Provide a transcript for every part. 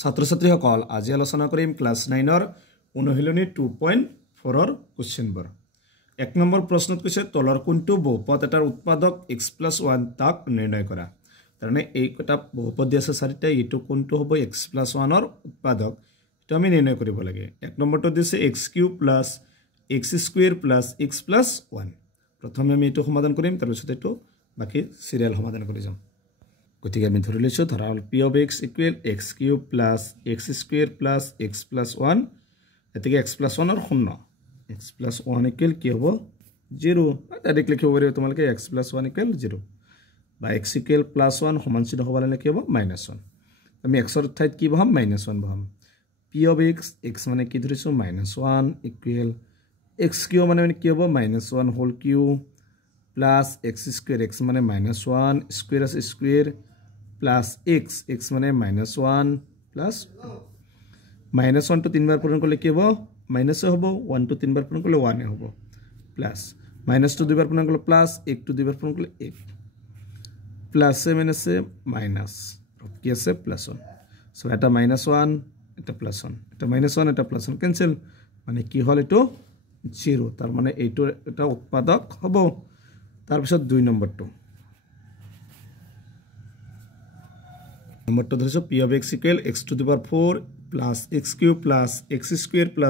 ছাত্ৰ-ছাত্ৰীসকল আজি আলোচনা কৰিম ক্লাছ 9 ৰ অনুশীলনী 2.4 ৰ কোৱেশ্চনবোৰ। 1 নম্বৰ প্ৰশ্নত কৈছে তলৰ কোনটো বহুপদ এটাৰ উৎপাদক x + 1 তাক নিৰ্ণয় কৰা। তাৰমানে এই এটা বহুপদ দি আছে চাৰিটা, এইটো কোনটো হ'ব x + 1 ৰ উৎপাদক এটা আমি নিৰ্ণয় কৰিব লাগে। 1 নম্বৰটো দিছে x³ + x² + x + 1। প্ৰথমে আমি এইটো সমাধান কৰিম, তাৰ পিছত এইটো বাকি সিৰিয়াল সমাধান কৰি যাম। গতিকে আমি ধৰি লৈছো ধৰা হল p of x = x³ + x² + x + 1। এতিকে x + 1 ৰ শূন্য, x + 1 = কি হ'ব 0। ডাইৰেক্ট লিখিব পাৰি তোমালোকে x + 1 = 0 বা x = +1 সমান চিহ্ন হ'ব লাগে কি হ'ব -1। আমি x ৰ ঠাইত কি বহাম -1 বহাম। p of x মানে কি ধৰিছো -1 ইকুৱেল x³ মানে কি হ'ব -1 whole Q plus x² x মানে -1 স্কয়ার আছে স্কয়ার প্লাস x মানে -1 প্লাস -1 তো তিনবার পূরণ করলে কি হবে মাইনাস হবে, 1 তো তিনবার পূরণ করলে 1 এ হবে, প্লাস মাইনাস তো দুইবার পূরণ করলে প্লাস 1 তো দুইবার পূরণ করলে 1 প্লাস এ মাইনাসে মাইনাস কি আছে +1। সো এটা -1 এটা +1 এটা -1 এটা +1 ক্যান্সেল মানে কি হল এটো 0। তার মানে এইটো এটা উৎপাদক হবে। তার পিছত 2 নম্বরটো ধরিছো p of x = x⁴ + x³ + x²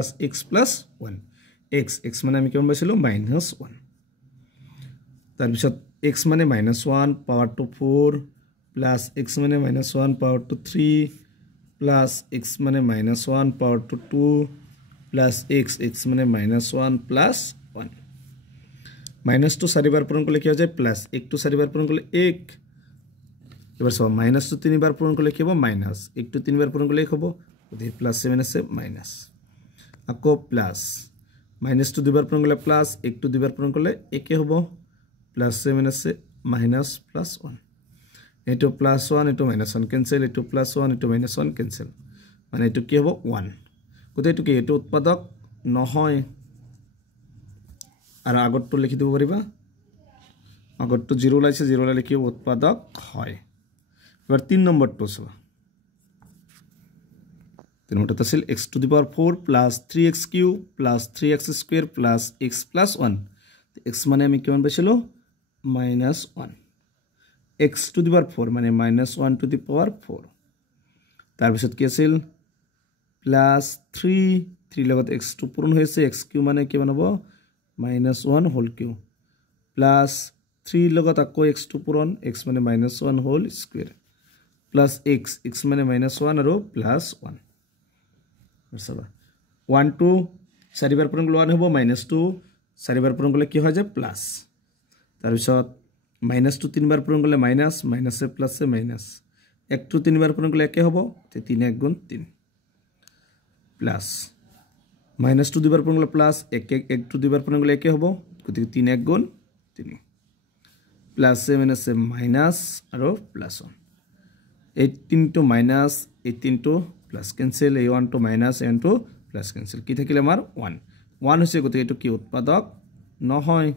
+ x + 1। x মানে আমি কেমন পাইছিলো -1। তার পিছত x মানে -1 পাওয়ার টু 4 প্লাস x মানে -1 পাওয়ার টু 3 প্লাস x মানে -1 পাওয়ার টু 2 প্লাস x মানে -1 প্লাস 1। মাইনাস টু 4 বার পূরণ করলে কি হয়ে যায় প্লাস, 1 টু 4 বার পূরণ করলে 1। এবার সব মাইনাস টু 3 বার পূরণ করলে কি হবে মাইনাস, 1 টু 3 বার পূরণ করলে 1 হবে, ওদের প্লাস 7 আছে মাইনাস আকো প্লাস মাইনাস টু 2 বার পূরণ করলে প্লাস, 1 টু 2 বার পূরণ করলে 1 এ হবে, প্লাস 7 আছে মাইনাস প্লাস 1। এটো প্লাস 1 এটো -1 ক্যান্সেল, এটো প্লাস 1 এটো -1 ক্যান্সেল মানে এটো কি হবে 1। কোথায় এটো কি এটো উৎপাদক নহয় আর আগরটো লিখি দেব পারিবা, আগরটো 0 লাইছে 0 লাইলে কি উৎপাদক হয়। এবার 3 নম্বরটো আছে 3 নম্বরটা আছিল x⁴ + 3x³ + 3x² + x + 1। x মানে আমি কেমন পাইছিলো -1, x⁴ মানে -1⁴। তার পিছত কি আছিল +3 লগত x2 পূরণ হয়েছে, x³ মানে কি বানাবো -1 হোল কিউ প্লাস 3 লগত আকো x2 পূরণ, x মানে -1 হোল স্কয়ার প্লাস x মানে -1 আর প্লাস 1। বুঝছবা 1 টু 4 বার পূরণ করলে 1 হবে, -2 4 বার পূরণ করলে কি হয় যায় প্লাস। তার পিছত -2 3 বার পূরণ করলে মাইনাস, মাইনাসে প্লাসে মাইনাস, 1 টু 3 বার পূরণ করলে 1 হবে, তে 3 1 গুণ 3 প্লাস -2 2 বার পূরণ করলে প্লাস, 1 টু 2 বার পূরণ করলে 1 হবে, গতিকে 3 1 গুণ 3 প্লাস এ মাইনাসে মাইনাস আর plus 1। 18 two minus 18 two plus cancel, এই 1 two minus 1 two plus cancel, কি থাকিলে আমার 1 হইছে, গতিকে এটো কি উৎপাদক নহয়।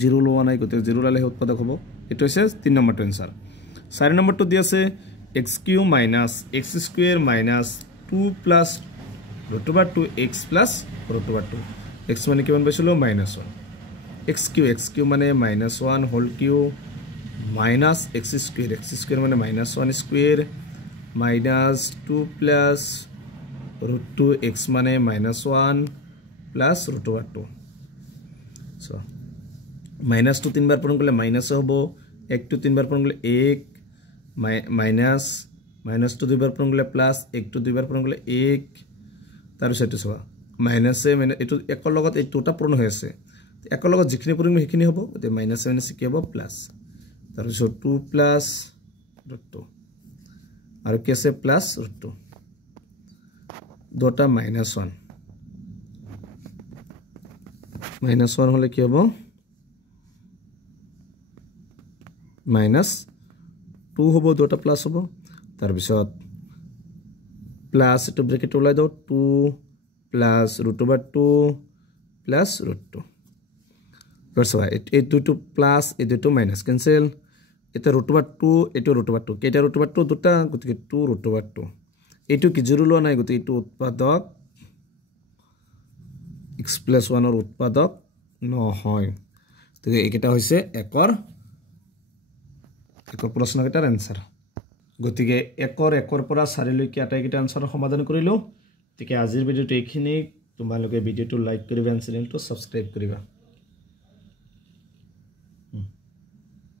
0 লোৱা নাই, গতিকে 0 লালে উৎপাদক হ'ব। এটো হইছে 3 নম্বরটো आंसर। 4 নম্বরটো দি আছে x³ - x² - 2 + √2 x + √2। x মানে কিমান পাইছিলো -1, x³ মানে -1 হোল কিউ মাইনাস x² মানে -1 স্কয়ার -2 + √2 x মানে -1 প্লাস √2। সো -2 3 বার পূরণ করলে মাইনাস হবে, 1 টু 3 বার পূরণ করলে 1 মাইনাস, -2 2 বার পূরণ করলে প্লাস, 1 টু 2 বার পূরণ করলে 1। তার সাথে সবা মাইনাসে মানে এটো একর লগত এই দুটা পূরণ হয়েছে, একর লগত যিখিনি পূরণ সেইখিনি হ'ব, তে মাইনাসে মাইনাসে কি হ'ব প্লাস। তার পিছত 2 প্লাস √2 আর কি আছে প্লাস √2, দুটা -1 -1 হলে কি হ'ব -2 হ'ব, দুটা প্লাস হ'ব। তার পিছত প্লাস এটো ব্র্যাকেট ওলাই দাও 2 প্লাস √2 প্লাস √2। করছবা এই দুটো প্লাস এই দুটো মাইনাস ক্যান্সেল, এটা ৰুট অভাৰ 2 এইটো ৰুট অভাৰ 2 কেইটা ৰুট অভাৰ 2 দুটা গতিকে 2 ৰুট অভাৰ 2 এইটো কি জুৰু লোৱা নাই গতিকে এইটো উৎপাদক x + 1 ৰ উৎপাদক নহয় গতিকে এইকেইটা হৈছে একৰ প্ৰশ্ন কেইটাৰ এনসাৰ গতিকে একৰ পৰা 4 লৈকে আটাইকেইটা আনসাৰৰ সমাধান কৰিলো গতিকে আজিৰ ভিডিঅ'টো এইখিনি তোমালোকে ভিডিঅ'টো লাইক কৰিবা আৰু চেনেলটো সাবস্ক্ৰাইব কৰিবা